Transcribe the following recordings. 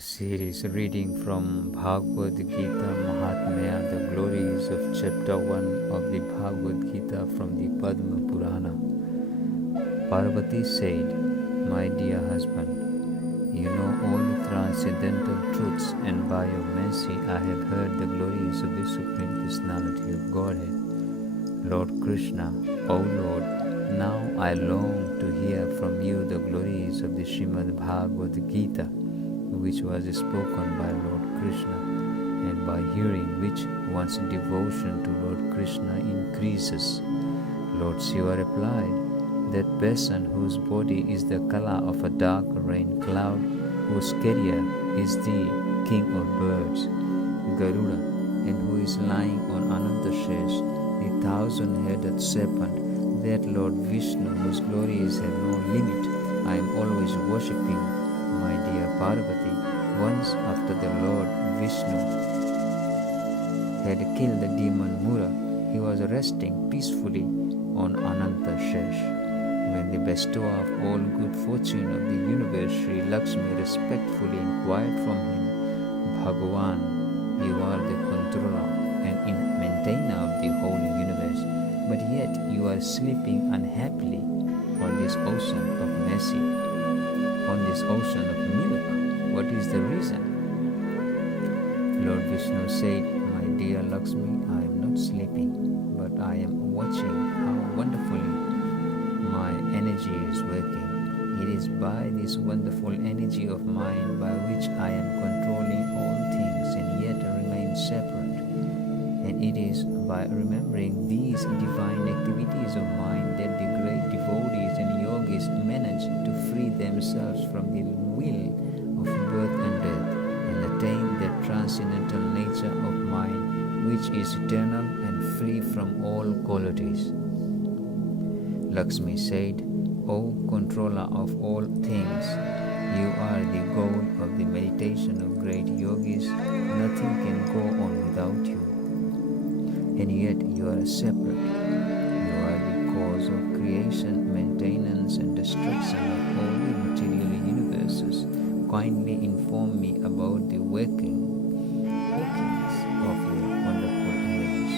Series reading from Bhagavad Gita Mahatmya, the glories of chapter 1 of the Bhagavad Gita from the Padma Purana. Parvati said, "My dear husband, you know all the transcendental truths, and by your mercy I have heard the glories of the Supreme Personality of Godhead. Lord Krishna, O Lord, now I long to hear from you the glories of the Srimad Bhagavad Gita, which was spoken by Lord Krishna, and by hearing which one's devotion to Lord Krishna increases." Lord Shiva replied, "That person whose body is the color of a dark rain cloud, whose carrier is the king of birds, Garuda, and who is lying on Anantashesh, the thousand-headed serpent, that Lord Vishnu, whose glories have no limit, I am always worshipping, my dear Parvati." Once after the Lord Vishnu had killed the demon Mura, he was resting peacefully on Anantashesh. When the bestower of all good fortune of the universe, Sri Lakshmi, respectfully inquired from him, "Bhagavan, you are the controller and maintainer of the whole universe, but yet you are sleeping unhappily on this ocean of mercy, on this ocean of milk. What is the reason?" Lord Vishnu said, "My dear Lakshmi, I am not sleeping, but I am watching how wonderfully my energy is working. It is by this wonderful energy of mine by which I am controlling all things and yet remain separate. And it is by remembering these divine activities of mine that the great devotees and yogis manage to free themselves from the will of birth and death and attain that transcendental nature of mine which is eternal and free from all qualities." Lakshmi said, "O controller of all things, you are the goal of the meditation of great yogis. Nothing can go on without you. And yet you are separate. You are the cause of creation, maintenance, and destruction of all the material universes. Kindly inform me about the workings of your wonderful images,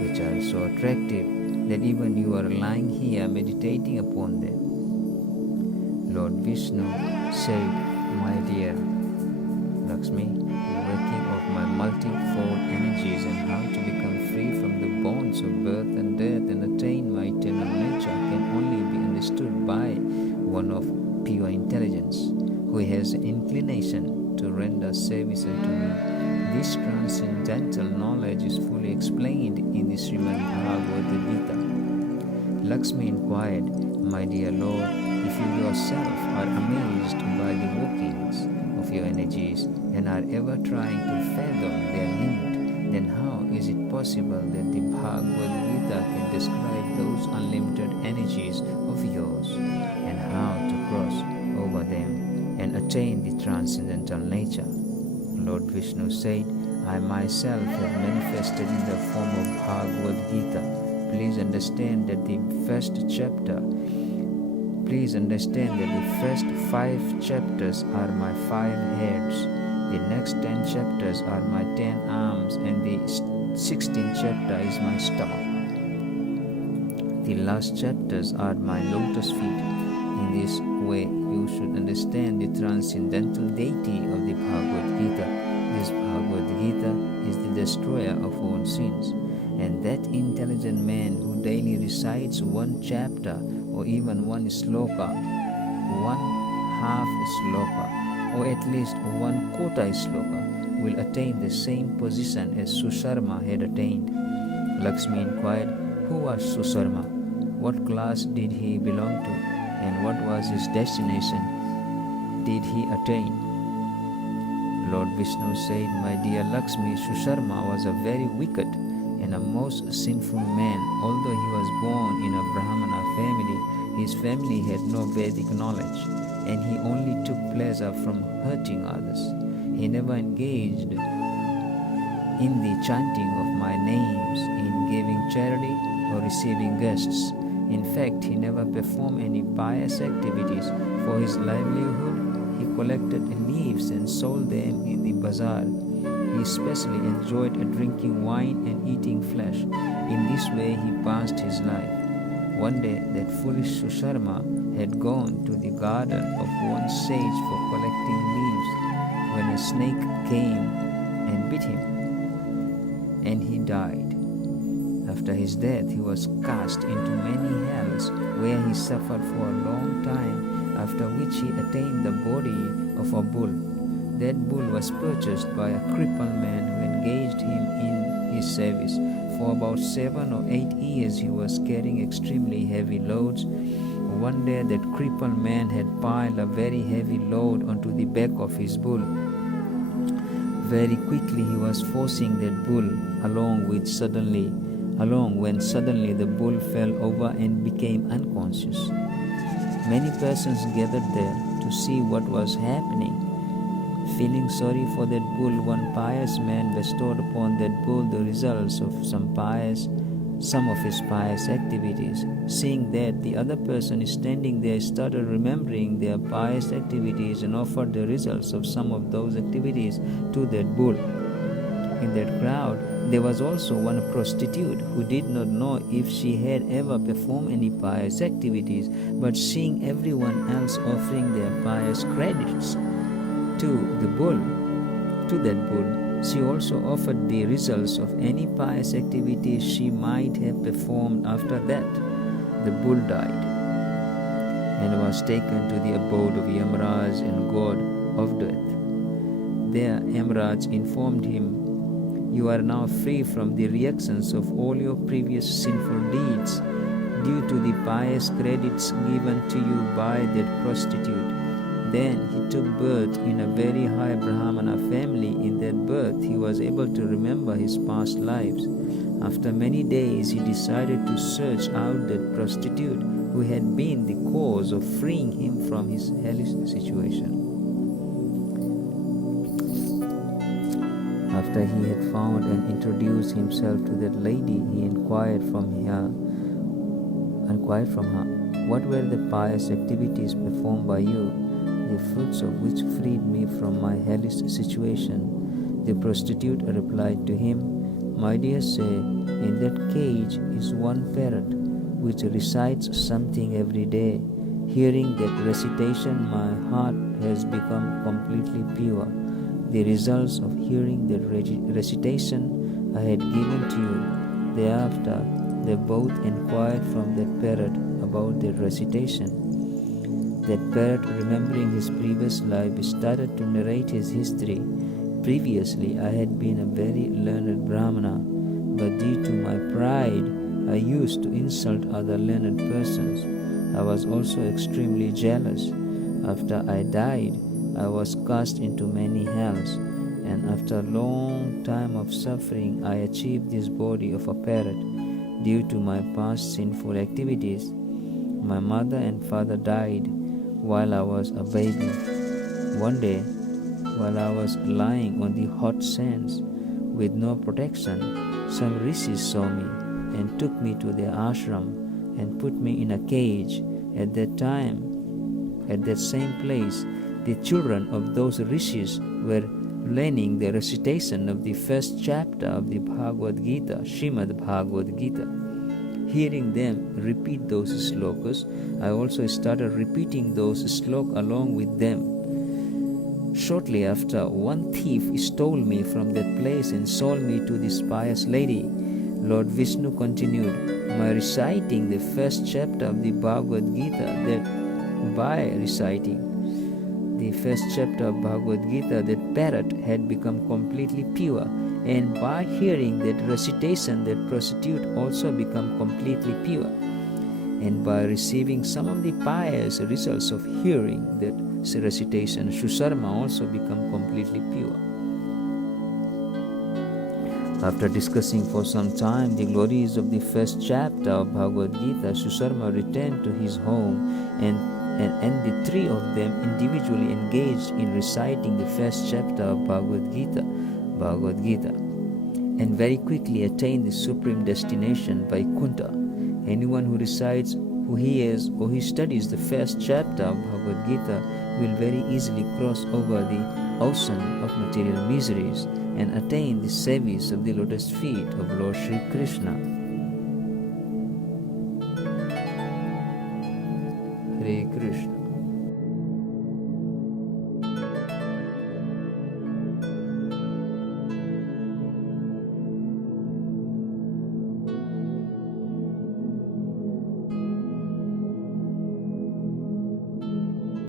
which are so attractive that even you are lying here meditating upon them." Lord Vishnu said, "My dear Lakshmi, the working of my multifold energies and how to become free from the bonds of birth and death and attain my eternal nature can only be understood by one of pure intelligence, who has an inclination to render service unto me. This transcendental knowledge is fully explained in the Srimad Bhagavad Gita." Lakshmi inquired, "My dear Lord, if you yourself are amazed by the workings of your energies and are ever trying to fathom their limit, then how is it possible that the Bhagavad Gita can describe those unlimited energies of yours and how to cross over them and attain the transcendental nature?" Lord Vishnu said, "I myself have manifested in the form of Bhagavad Gita. Please understand that the first 5 chapters are my 5 heads, the next 10 chapters are my 10 arms, and the 16th chapter is my staff. The last chapters are my lotus feet. In this way, you should understand the transcendental deity of the Bhagavad Gita. This Bhagavad Gita is the destroyer of all sins, and that intelligent man who daily recites one chapter or even one sloka, one half sloka, or at least one kota sloka, will attain the same position as Susharma had attained." Lakshmi inquired, "Who was Susharma? What class did he belong to? And what was his destination did he attain?" Lord Vishnu said, "My dear Lakshmi, Susharma was a very wicked and a most sinful man. Although he was born in a Brahmana family, his family had no Vedic knowledge, and he only took pleasure from hurting others. He never engaged in the chanting of my names, in giving charity or receiving guests. In fact, he never performed any pious activities. For his livelihood, he collected leaves and and sold them in the bazaar. He especially enjoyed drinking wine and eating flesh. In this way he passed his life. One day that foolish Susharma had gone to the garden of one sage for collecting leaves when a snake came and bit him, and he died. After his death he was cast into many hells, where he suffered for a long time, after which he attained the body of a bull. That bull was purchased by a crippled man who engaged him in his service. For about 7 or 8 years he was carrying extremely heavy loads. One day that crippled man had piled a very heavy load onto the back of his bull. Very quickly he was forcing that bull along when suddenly the bull fell over and became unconscious. Many persons gathered there to see what was happening. Feeling sorry for that bull, one pious man bestowed upon that bull the results of some of his pious activities. Seeing that the other person is standing there, started remembering their pious activities and offered the results of some of those activities to that bull. In that crowd, there was also one prostitute who did not know if she had ever performed any pious activities, but seeing everyone else offering their pious credits to that bull, she also offered the results of any pious activities she might have performed after that. The bull died and was taken to the abode of Yamaraj and God of death. There Yamaraj informed him, "You are now free from the reactions of all your previous sinful deeds due to the pious credits given to you by that prostitute." Then he took birth in a very high Brahmana family. In that birth he was able to remember his past lives. After many days he decided to search out that prostitute who had been the cause of freeing him from his hellish situation. After he had found and introduced himself to that lady, he inquired from her, "What were the pious activities performed by you, the fruits of which freed me from my hellish situation?" The prostitute replied to him, "My dear sir, in that cage is one parrot which recites something every day. Hearing that recitation, my heart has become completely pure. The results of hearing that recitation I had given to you." Thereafter, they both inquired from that parrot about that recitation. That parrot, remembering his previous life, started to narrate his history. "Previously, I had been a very learned Brahmana, but due to my pride, I used to insult other learned persons. I was also extremely jealous. After I died, I was cast into many hells, and after a long time of suffering, I achieved this body of a parrot due to my past sinful activities. My mother and father died while I was a baby. One day, while I was lying on the hot sands with no protection, some rishis saw me and took me to their ashram and put me in a cage. At that same place, the children of those rishis were learning the recitation of the first chapter of the Bhagavad Gita, Srimad Bhagavad Gita. Hearing them repeat those slokas, I also started repeating those slokas along with them. Shortly after, one thief stole me from that place and sold me to this pious lady. Lord Vishnu continued my reciting the first chapter of the Bhagavad Gita, that by reciting the first chapter of Bhagavad Gita, that parrot had become completely pure, and by hearing that recitation, that prostitute also become completely pure, and by receiving some of the pious results of hearing that recitation, Susharma also become completely pure. After discussing for some time the glories of the first chapter of Bhagavad Gita, Susharma returned to his home, and the three of them individually engaged in reciting the first chapter of Bhagavad Gita, and very quickly attained the supreme destination by Vaikuntha. Anyone who recites, who hears, or he studies the first chapter of Bhagavad Gita will very easily cross over the ocean of material miseries and attain the service of the lotus feet of Lord Sri Krishna. Hare Krishna.